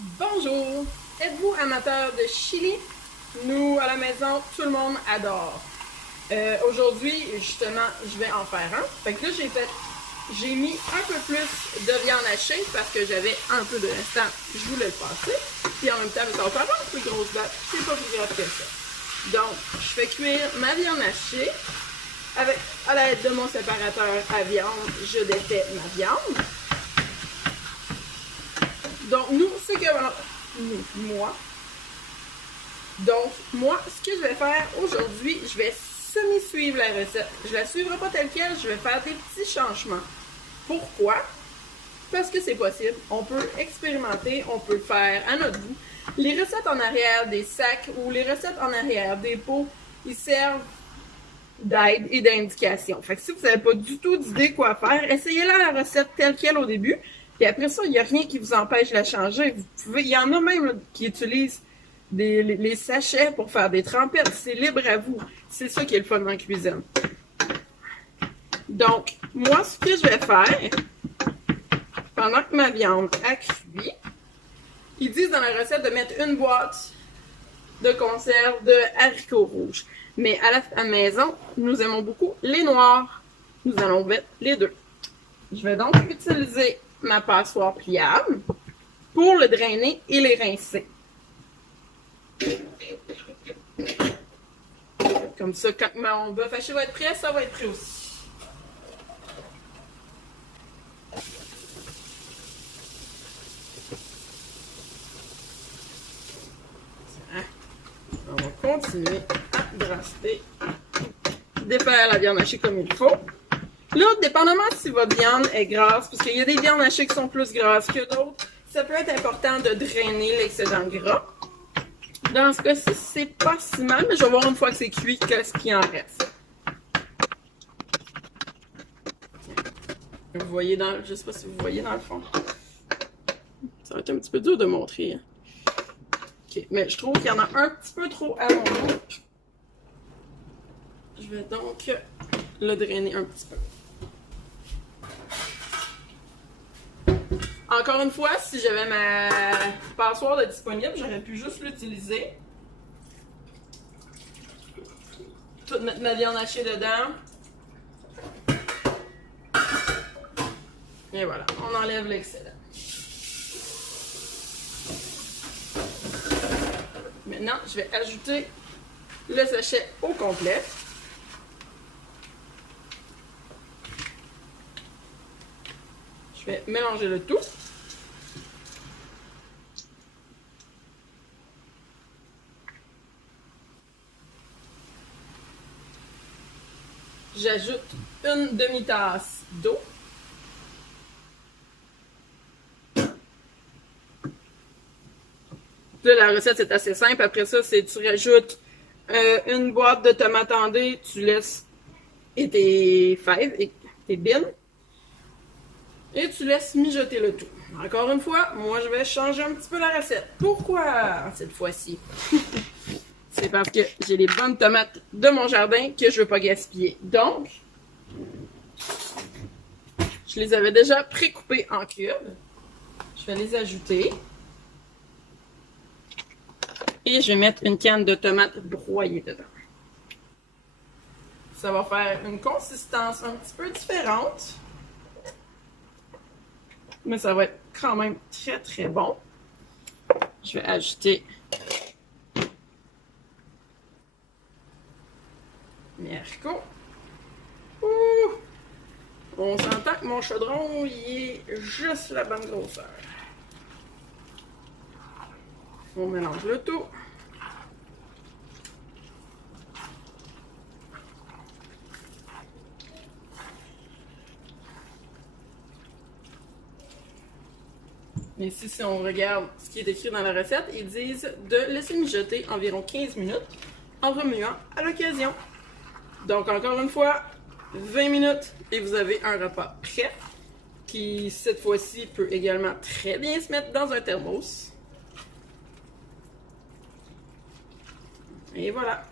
Bonjour! Êtes-vous amateur de chili? Nous, à la maison, tout le monde adore. Aujourd'hui, justement, je vais en faire un. Fait que là, j'ai mis un peu plus de viande hachée parce que j'avais un peu de restant. Je voulais le passer. Puis en même temps, ça va faire un peu grosse batte. C'est pas plus grave que ça. Donc, je fais cuire ma viande hachée. À l'aide de mon séparateur à viande, je défais ma viande. Donc, moi, ce que je vais faire aujourd'hui, je vais semi-suivre la recette. Je la suivrai pas telle quelle, je vais faire des petits changements. Pourquoi? Parce que c'est possible. On peut expérimenter, on peut le faire à notre goût. Les recettes en arrière des sacs ou les recettes en arrière des pots, ils servent d'aide et d'indication. Fait que si vous n'avez pas du tout d'idée quoi faire, essayez-la la recette telle quelle au début. Puis après ça, il n'y a rien qui vous empêche de la changer. Il y en a même là, qui utilisent les sachets pour faire des trempettes. C'est libre à vous. C'est ça qui est le fun en cuisine. Donc, moi, ce que je vais faire, pendant que ma viande a cuit, ils disent dans la recette de mettre une boîte de conserve de haricots rouges. Mais à la maison, nous aimons beaucoup les noirs. Nous allons mettre les deux. Je vais donc utiliser ma passoire pliable pour le drainer et les rincer. Comme ça, quand mon bœuf haché va être prêt, ça va être prêt aussi. On va continuer à brasser, défaire la viande hachée comme il faut. Là, dépendamment si votre viande est grasse, parce qu'il y a des viandes hachées qui sont plus grasses que d'autres, ça peut être important de drainer l'excédent gras. Dans ce cas-ci, c'est pas si mal, mais je vais voir une fois que c'est cuit qu'est-ce qu'il en reste. Vous voyez je sais pas si vous voyez dans le fond. Ça va être un petit peu dur de montrer. Ok, mais je trouve qu'il y en a un petit peu trop à mon goût. Je vais donc le drainer un petit peu. Encore une fois, si j'avais ma passoire de disponible, j'aurais pu juste l'utiliser. Tout mettre ma viande hachée dedans. Et voilà, on enlève l'excédent. Maintenant, je vais ajouter le sachet au complet. Je vais mélanger le tout. J'ajoute une demi-tasse d'eau. Là, la recette, c'est assez simple. Après ça, tu rajoutes une boîte de tomates en dés, tu laisses et tes fèves et tes bines. Et tu laisses mijoter le tout. Encore une fois, moi, je vais changer un petit peu la recette. Pourquoi cette fois-ci? C'est parce que j'ai les bonnes tomates de mon jardin que je veux pas gaspiller. Donc, je les avais déjà pré-coupées en cubes. Je vais les ajouter. Et je vais mettre une canne de tomates broyées dedans. Ça va faire une consistance un petit peu différente. Mais ça va être quand même très très bon. Je vais ajouter mes haricots. Ouh! On s'entend que mon chaudron, il est juste la bonne grosseur. On mélange le tout. Ici, si on regarde ce qui est écrit dans la recette, ils disent de laisser mijoter environ 15 minutes en remuant à l'occasion. Donc, encore une fois, 20 minutes et vous avez un repas prêt qui, cette fois-ci, peut également très bien se mettre dans un thermos. Et voilà.